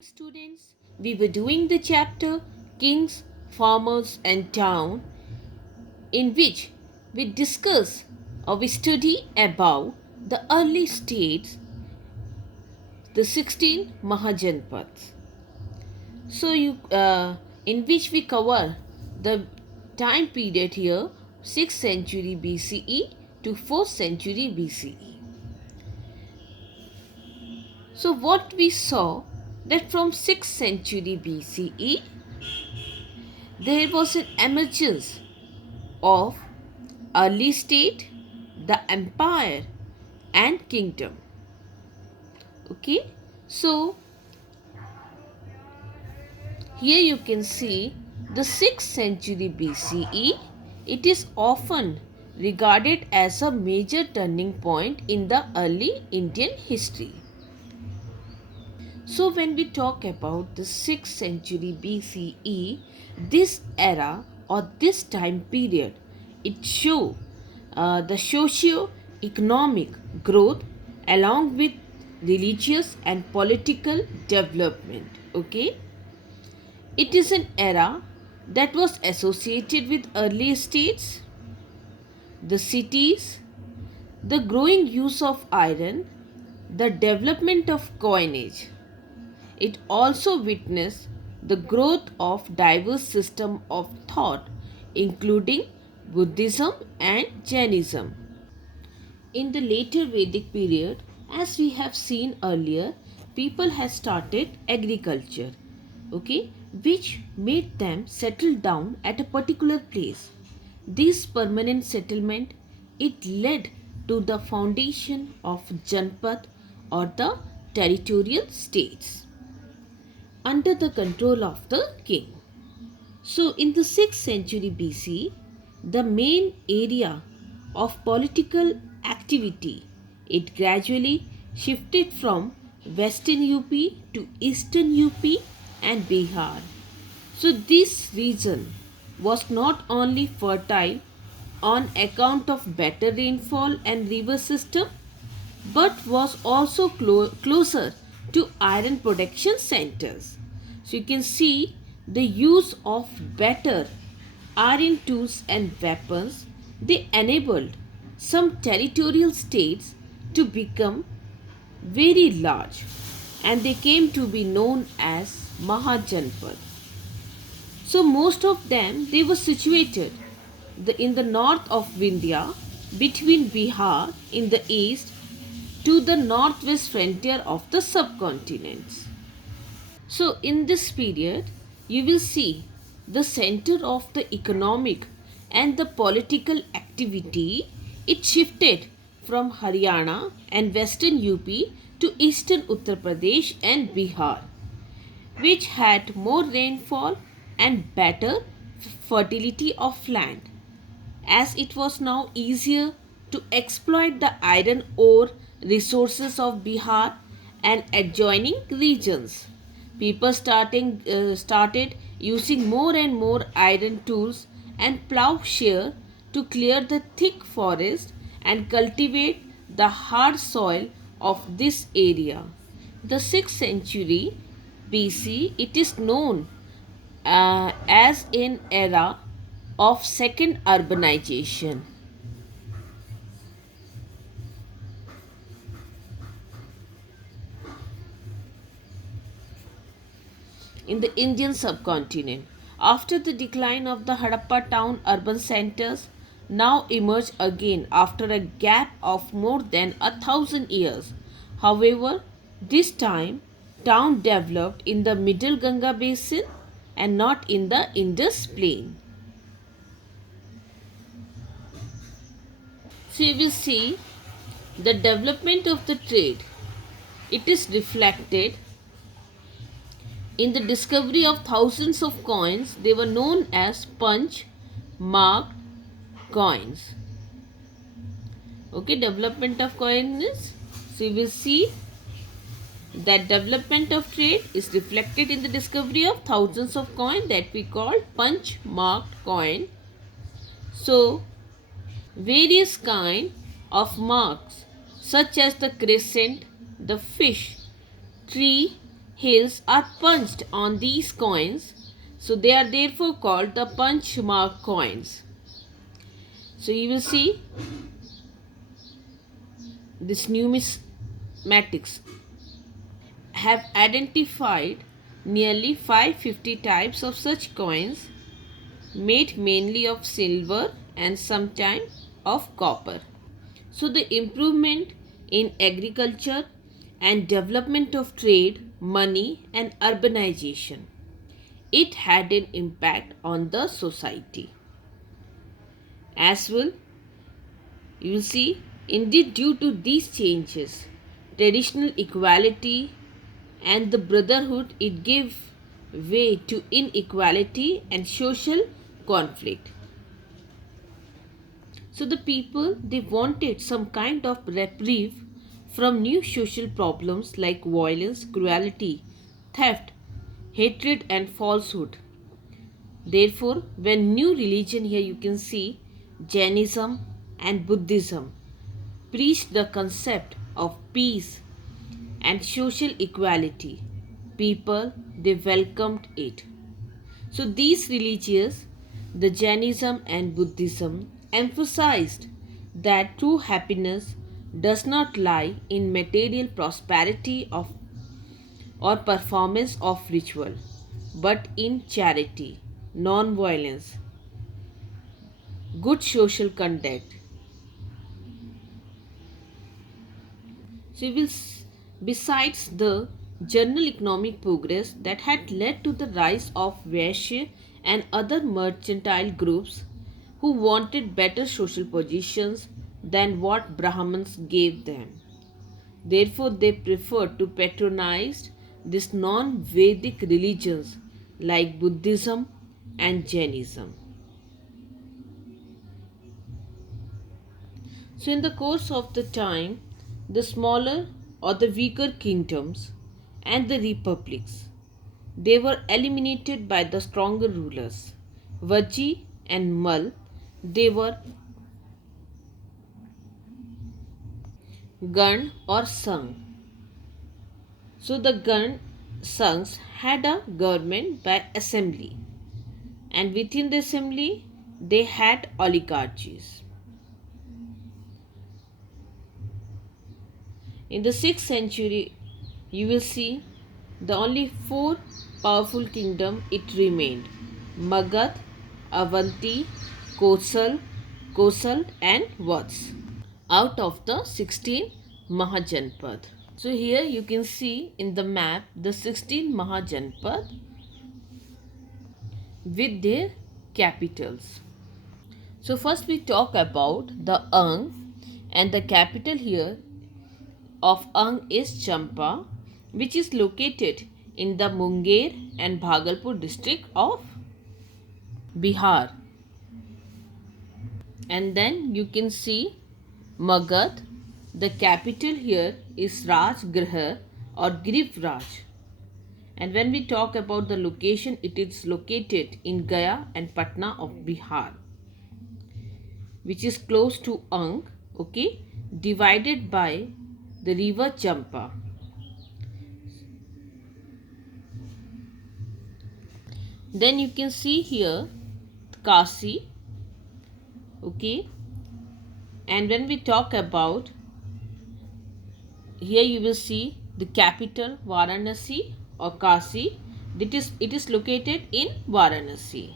Students, we were doing the chapter Kings, Farmers and Town, in which we discuss or we study about the early states, the 16 Mahajanpads. In which we cover the time period here 6th century BCE to 4th century BCE. So what we saw that from 6th century BCE there was an emergence of early state, the empire and kingdom. Okay, so here you can see the 6th century BCE. It is often regarded as a major turning point in the early Indian history. So when we talk about the 6th century BCE, this era or this time period, it show the socio-economic growth along with religious and political development. Okay, it is an era that was associated with early states, the cities, the growing use of iron, the development of coinage. It also witnessed the growth of diverse system of thought including Buddhism and Jainism. In the later Vedic period, as we have seen earlier, people have started agriculture, okay, which made them settle down at a particular place. This permanent settlement, it led to the foundation of Janpad or the territorial states under the control of the king. So, in the 6th century BC, the main area of political activity it gradually shifted from western UP to eastern UP and Bihar. So, this region was not only fertile on account of better rainfall and river system but was also closer to iron production centers. So you can see the use of better iron tools and weapons. They enabled some territorial states to become very large and they came to be known as Mahajanpad. So most of them they were situated in the north of India between Bihar in the east to the northwest frontier of the subcontinents. So, in this period, you will see the center of the economic and the political activity. It shifted from Haryana and western UP to eastern Uttar Pradesh and Bihar, which had more rainfall and better fertility of land, as it was now easier to exploit the iron ore resources of Bihar and adjoining regions. People started using more and more iron tools and plowshare to clear the thick forest and cultivate the hard soil of this area. The 6th century BC, it is known as an era of second urbanization. In the Indian subcontinent. After the decline of the Harappa town, urban centers now emerge again after a gap of more than 1,000 years. However, this time town developed in the middle Ganga basin and not in the Indus plain. So you will see the development of the trade. It is reflected in the discovery of thousands of coins. They were known as punch marked coins. Okay, development of coins. So you will see that development of trade is reflected in the discovery of thousands of coins that we call punch marked coin. So various kind of marks such as the crescent, the fish, tree, hills are punched on these coins, so they are therefore called the punch mark coins. So you will see this numismatics have identified nearly 550 types of such coins made mainly of silver and sometimes of copper. So the improvement in agriculture and development of trade, money and urbanization, it had an impact on the society. As well, you will see, indeed due to these changes, traditional equality and the brotherhood, it gave way to inequality and social conflict. So the people, they wanted some kind of reprieve from new social problems like violence, cruelty, theft, hatred and falsehood. Therefore, when new religion, here you can see Jainism and Buddhism preached the concept of peace and social equality, people, they welcomed it. So these religions, the Jainism and Buddhism, emphasized that true happiness does not lie in material prosperity of or performance of ritual, but in charity, non-violence, good social conduct. So besides the general economic progress that had led to the rise of Vaishya and other mercantile groups who wanted better social positions than what Brahmins gave them. Therefore, they preferred to patronize these non-Vedic religions like Buddhism and Jainism. So, in the course of the time, the smaller or the weaker kingdoms and the republics, they were eliminated by the stronger rulers. Vaji and Mal, they were Gan or Sangh. So the Gan Sanghs had a government by assembly, and within the assembly they had oligarchies. In the 6th century, you will see the only four powerful kingdom it remained: Magad, Avanti, Kosal and Vats out of the 16 Mahajanpad. So here you can see in the map the 16 Mahajanpad with their capitals. So first we talk about the Ang, and the capital here of Ang is Champa, which is located in the Munger and Bhagalpur district of Bihar. And then you can see Magad. The capital here is Rajgriha or Grivraj. And when we talk about the location, it is located in Gaya and Patna of Bihar, which is close to Ang, okay, divided by the river Champa. Then you can see here Kasi, okay, and when we talk about here, you will see the capital Varanasi or Kasi. It is located in Varanasi.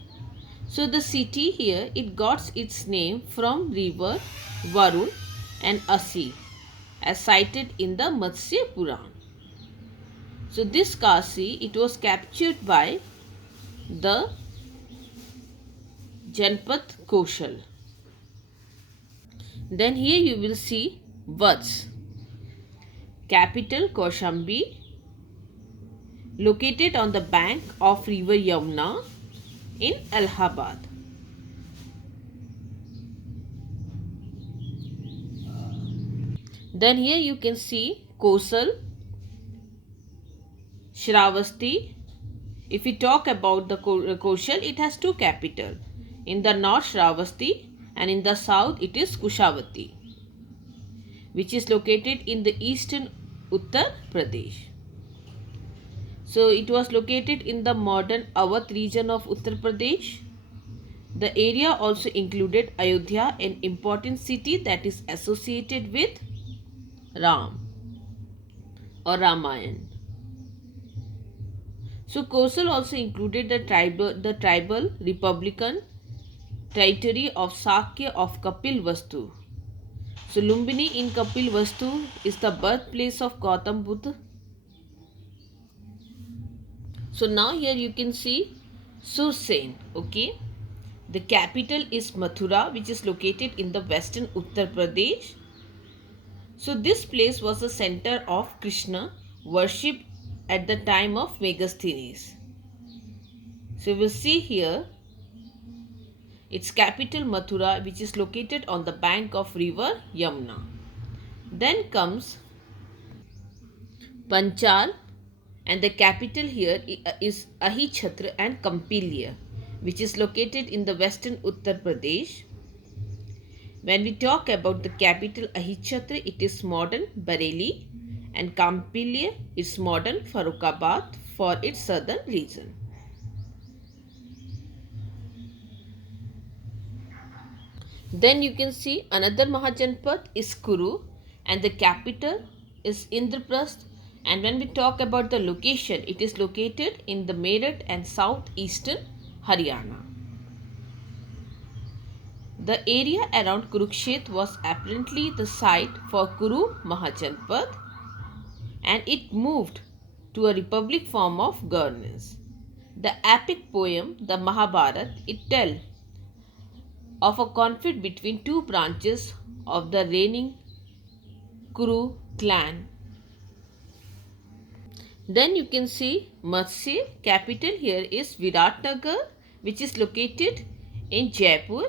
So the city here, it got its name from river Varun and Asi, as cited in the Matsya Puran. So this Kasi, it was captured by the Janpat Koshal. Then here you will see Vats, capital Kaushambi, located on the bank of river Yamuna in Allahabad. Then here you can see Kosal, Shravasti. If we talk about the Koshal, it has two capitals. In the north Shravasti and in the south it is Kushavati, which is located in the eastern Uttar Pradesh. So it was located in the modern Awadh region of Uttar Pradesh. The area also included Ayodhya, an important city that is associated with Ram or Ramayan. So Kosal also included the tribal republican territory of Sakya of Kapil Vastu. So Lumbini in Kapil Vastu is the birthplace of Gautam Buddha. So now here you can see Sursen. Okay. The capital is Mathura, which is located in the western Uttar Pradesh. So this place was the center of Krishna worship at the time of Megasthenes. So we will see here its capital Mathura, which is located on the bank of river Yamuna. Then comes Panchal, and the capital here is Ahichhatra and Kampilya, which is located in the western Uttar Pradesh. When we talk about the capital Ahichhatra, it is modern Bareilly, and Kampilya is modern Farrukhabad for its southern region. Then you can see another Mahajanpad is Kuru, and the capital is Indraprasth. And when we talk about the location, it is located in the Meerut and southeastern Haryana. The area around Kurukshetra was apparently the site for Kuru Mahajanpad, and it moved to a republic form of governance. The epic poem, the Mahabharata, it tells of a conflict between two branches of the reigning Kuru clan. Then you can see Matsya, capital here is Viratnagar, which is located in Jaipur,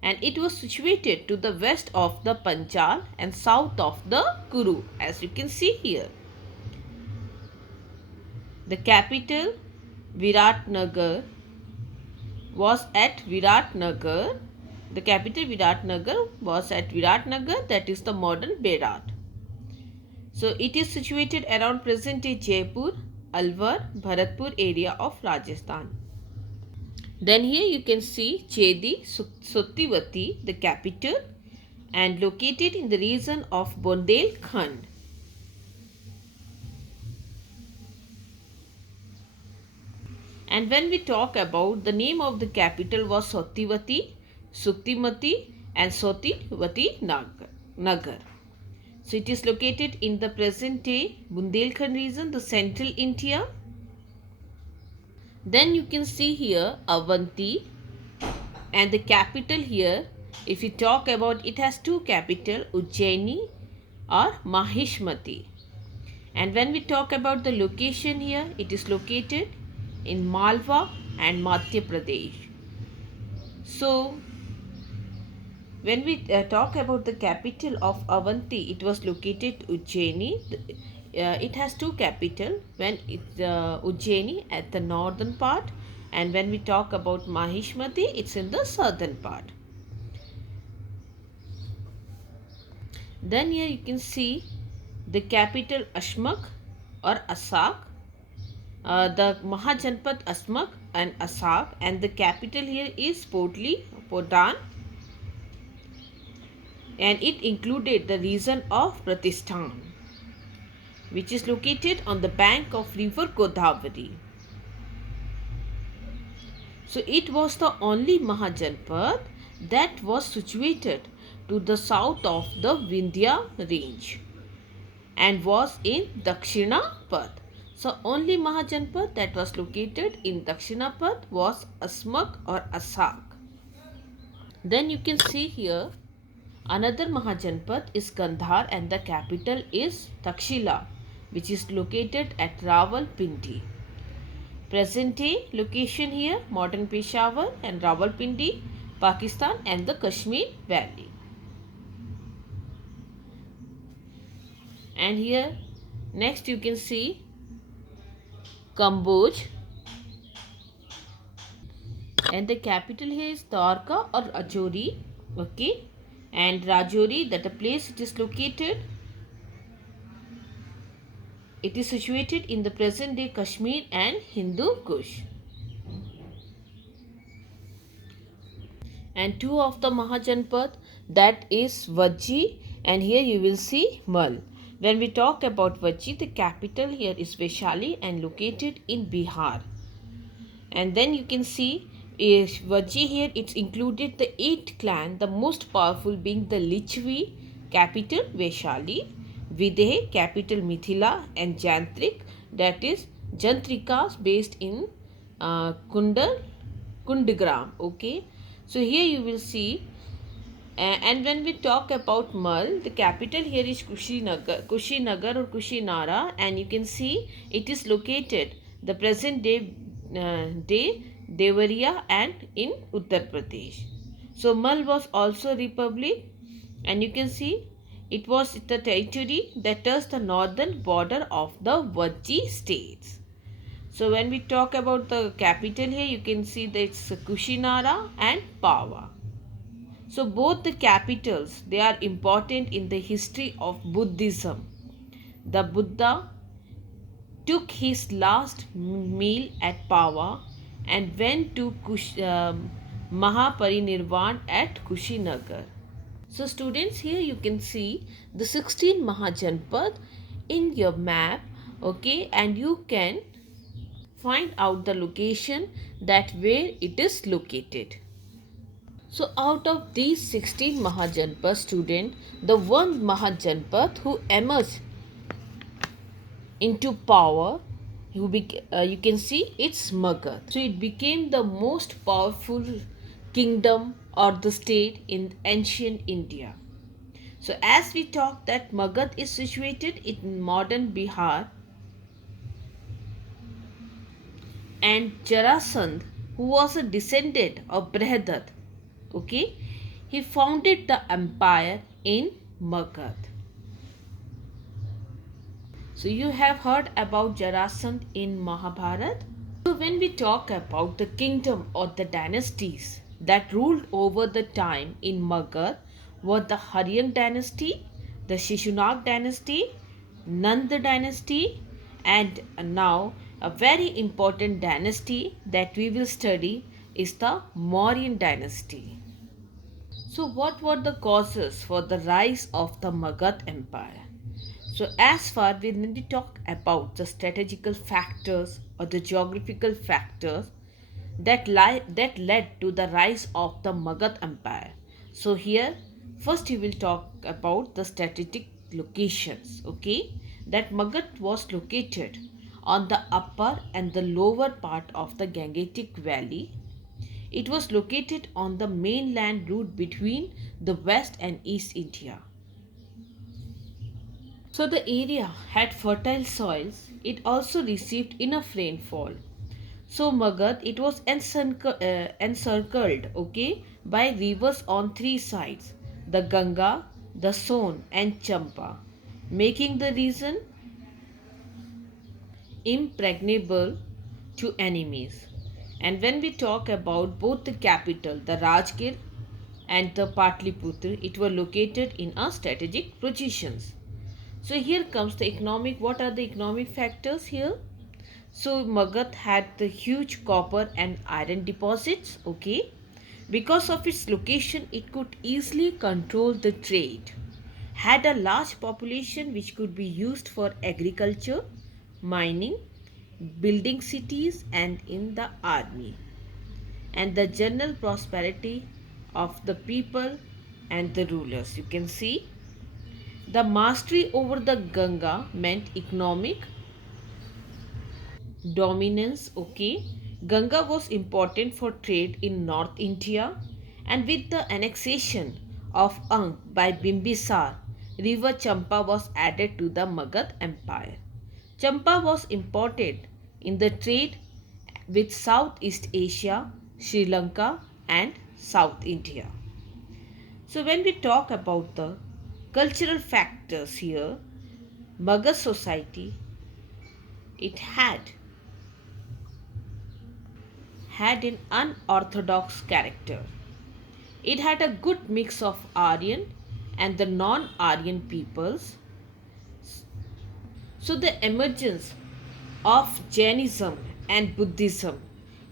and it was situated to the west of the Panchal and south of the Kuru, as you can see here. The capital Viratnagar was at Viratnagar. The capital Viratnagar was at Viratnagar, that is the modern Berat. So it is situated around present-day Jaipur, Alwar, Bharatpur area of Rajasthan. Then here you can see Chedi Sotivati, the capital, and located in the region of Bundelkhand. And when we talk about the name of the capital was Sotivati, Suktimati and Sotivati Nagar. So it is located in the present day Bundelkhand region, the central India. Then you can see here Avanti, and the capital here, if you talk about, it has two capital, Ujjaini or Mahishmati. And when we talk about the location here, it is located in Malwa and Madhya Pradesh. So when we talk about the capital of Avanti, it was located Ujjaini. It has two capital. When it's Ujjaini at the northern part, and when we talk about Mahishmati, it's in the southern part. Then here you can see the capital Ashmak or Asak, the Mahajanpad Asmak and Asak, and the capital here is Potli, Podan, and it included the region of Pratishthan, which is located on the bank of river Godavari. So it was the only Mahajanpad that was situated to the south of the Vindhya range and was in Dakshinapad. So only Mahajanpad that was located in Dakshinapad was Asmak or Asak. Then you can see here another Mahajanpad is Gandhar, and the capital is Takshila, which is located at Rawalpindi. Present day location here modern Peshawar and Rawalpindi, Pakistan, and the Kashmir Valley. And here next you can see Kamboj, and the capital here is Dwarka or Rajouri. Okay, and Rajouri, that the place it is located It is situated in the present day Kashmir and Hindu Kush. And two of the Mahajanpad, that is Vajji, and here you will see Mal. When we talk about Vajji, the capital here is Vaishali and located in Bihar. And then you can see is Vajji here, it's included the 8 clan, the most powerful being the Lichvi, capital Vaishali, Videh, capital Mithila, and Jantrik, that is Jantrikas, based in Kundagram. Okay, so here you will see. And when we talk about Mal, the capital here is Kushinagar or Kushinara, and you can see it is located the present day Devariya and in Uttar Pradesh. So Mal was also a republic, and you can see it was the territory that touched the northern border of the Vajji states. So when we talk about the capital here, you can see that it's Kushinara and Pawa. So both the capitals, they are important in the history of Buddhism. The Buddha took his last meal at Pawa and went to Mahaparinirvan at Kushinagar. So students, here you can see the 16 Mahajanpad in your map, okay, and you can find out the location that where it is located. So out of these 16 Mahajanpad student, the one Mahajanpad who emerged into power, you can see it's Magadh. So it became the most powerful kingdom or the state in ancient India. So as we talk that Magadh is situated in modern Bihar, and Jarasandh, who was a descendant of Brihadat, okay, he founded the empire in Magadh. So you have heard about Jarasandh in Mahabharata. So when we talk about the kingdom or the dynasties that ruled over the time in Magadh were the Haryang dynasty, the Shishunag dynasty, Nanda dynasty, and now a very important dynasty that we will study is the Mauryan dynasty. So what were the causes for the rise of the Magadh empire? So as far when we talk about the strategical factors or the geographical factors that led to the rise of the Magadh empire. So here first we will talk about the strategic locations. Okay, that Magadh was located on the upper and the lower part of the Gangetic Valley. It was located on the mainland route between the West and East India. So the area had fertile soils. It also received enough rainfall. So Magadh, it was encircled, okay, by rivers on 3 sides: the Ganga, the Son, and Champa, making the region impregnable to enemies. And when we talk about both the capital, the Rajgir and the Patliputra, it were located in a strategic positions. So here comes the economic. What are the economic factors here? So Magadh had the huge copper and iron deposits. Okay, because of its location, it could easily control the trade. Had a large population which could be used for agriculture, mining, building cities, and in the army. And the general prosperity of the people and the rulers. You can see the mastery over the Ganga meant economic dominance. Okay, Ganga was important for trade in North India, and with the annexation of Ang by Bimbisar, river Champa was added to the Magadh empire. Champa was important in the trade with Southeast Asia, Sri Lanka, and South India. So when we talk about the cultural factors here, Magadh society, it had an unorthodox character. It had a good mix of Aryan and the non-Aryan peoples. So the emergence of Jainism and Buddhism,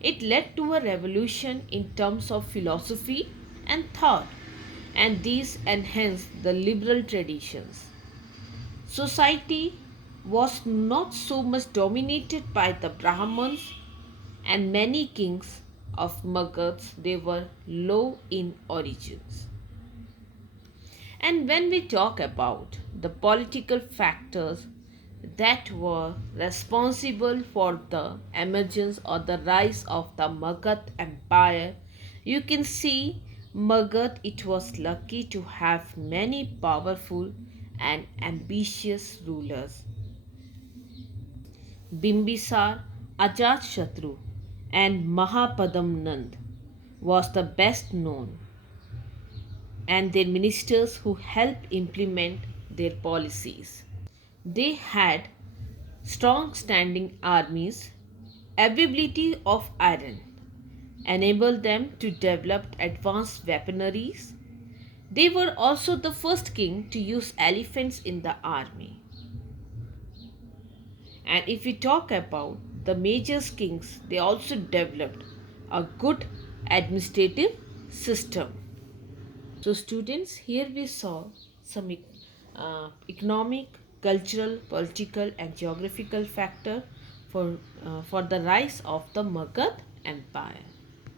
it led to a revolution in terms of philosophy and thought, and these enhanced the liberal traditions. Society was not so much dominated by the Brahmins, and many kings of Magads, they were low in origins. And when we talk about the political factors that were responsible for the emergence or the rise of the Magad Empire, you can see Magad, it was lucky to have many powerful and ambitious rulers. Bimbisar, Ajatshatru, and Mahapadam Nand was the best known, and their ministers who helped implement their policies. They had strong standing armies, availability of iron enabled them to develop advanced weaponries. They were also the first king to use elephants in the army. And if we talk about the major kings, they also developed a good administrative system. So, students, here we saw some economic, cultural, political, and geographical factor for the rise of the Magad Empire.